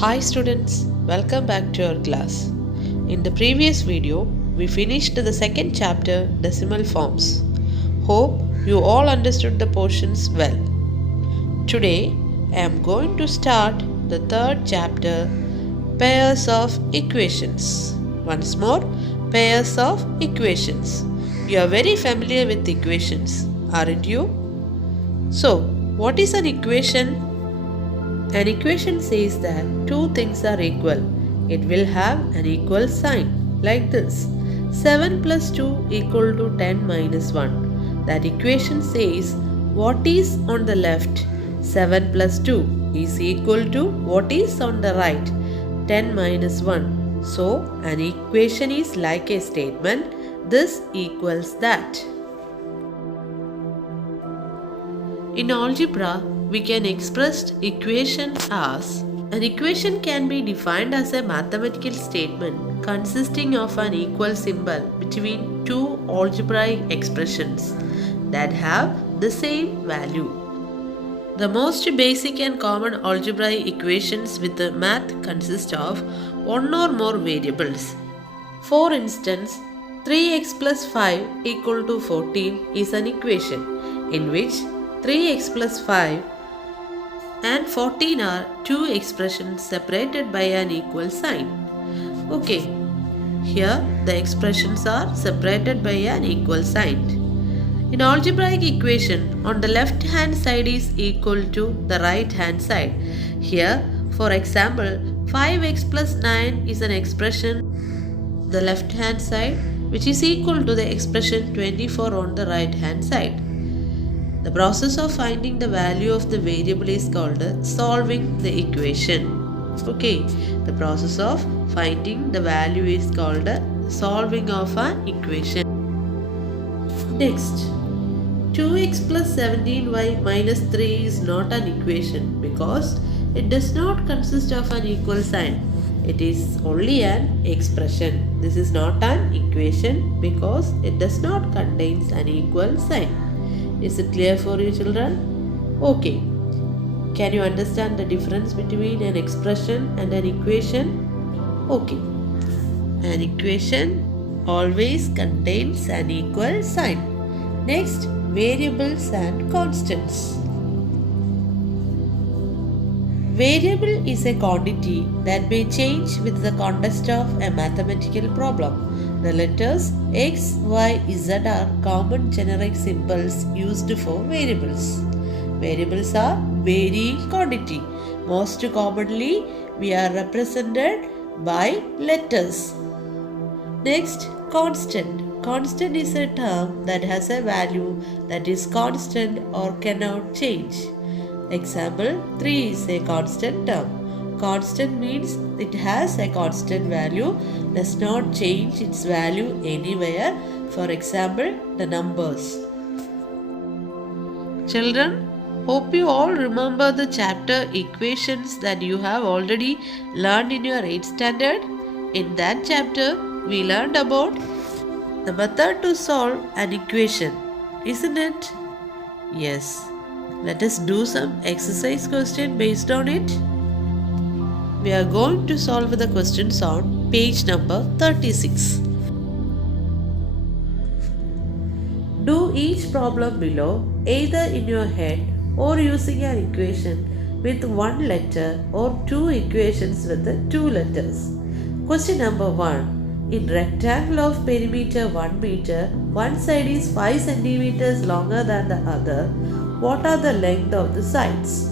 Hi students, welcome back to our class. In the previous video, we finished the second chapter, decimal forms. Hope you all understood the portions well. Today, I am going to start the third chapter, pairs of equations. Once more, pairs of equations. You are very familiar with equations, aren't you? So, what is an equation? An equation says that two things are equal. It will have an equal sign, like this. 7 plus 2 equal to 10 minus 1. That equation says what is on the left. 7 plus 2 is equal to what is on the right. 10 minus 1. So, an equation is like a statement. This equals that. In algebra, we can express equation as an equation can be defined as a mathematical statement consisting of an equal symbol between two algebraic expressions that have the same value. The most basic and common algebraic equations with the math consist of one or more variables. For instance, 3x plus 5 equal to 14 is an equation in which 3x plus 5 and 14 are two expressions separated by an equal sign. Okay, here the expressions are separated by an equal sign. In algebraic equation, on the left hand side is equal to the right hand side. Here, for example, 5x plus 9 is an expression the left hand side which is equal to the expression 24 on the right hand side. The process of finding the value of the variable is called solving the equation. Okay, the process of finding the value is called solving of an equation. Next, 2x plus 17y minus 3 is not an equation because it does not consist of an equal sign. It is only an expression. This is not an equation because it does not contain an equal sign. Is it clear for you, children? Okay. Can you understand the difference between an expression and an equation? Okay. An equation always contains an equal sign. Next, variables and constants. Variable is a quantity that may change with the context of a mathematical problem. The letters x, y, z are common generic symbols used for variables. Variables are varying quantity. Most commonly, we are represented by letters. Next, constant. Constant is a term that has a value that is constant or cannot change. Example, 3 is a constant term. Constant means it has a constant value, does not change its value anywhere. For example, the numbers. Children, hope you all remember the chapter equations that you have already learned in your 8th standard. In that chapter, we learned about the method to solve an equation, isn't it? Yes. Let us do some exercise question based on it. We are going to solve the questions on page number 36. Do each problem below either in your head or using an equation with one letter or two equations with two letters. Question number 1. In rectangle of perimeter 1 meter, one side is 5 centimeters longer than the other. What are the length of the sides?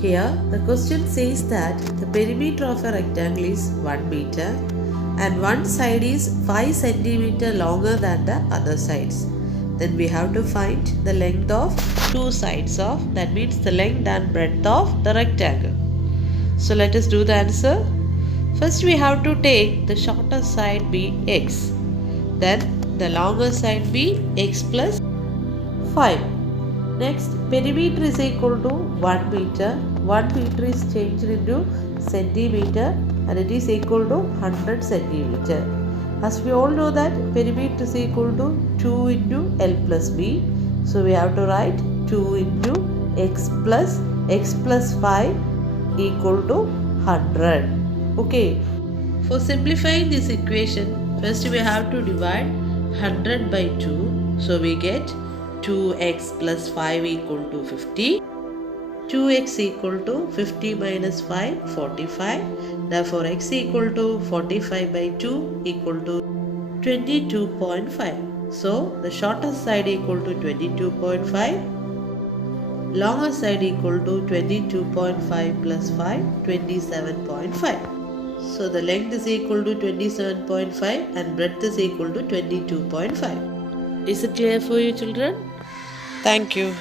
Here, the question says that the perimeter of a rectangle is 1 meter and one side is 5 centimeter longer than the other sides. Then we have to find the length of two sides of, that means the length and breadth of the rectangle. So let us do the answer. First we have to take the shorter side be x. Then the longer side be x plus 5. Next, perimeter is equal to 1 meter. 1 meter is changed into centimeter and it is equal to 100 centimeter. As we all know that perimeter is equal to 2 into L plus B. So we have to write 2 into x plus 5 equal to 100. Okay, for simplifying this equation, first we have to divide 100 by 2. So we get 2x plus 5 equal to 50. 2x equal to 50 minus 5, 45. Therefore, x equal to 45 by 2 equal to 22.5. So, the shortest side equal to 22.5. Longer side equal to 22.5 plus 5, 27.5. So the length is equal to 27.5 and breadth is equal to 22.5. Is it clear for you, children? Thank you.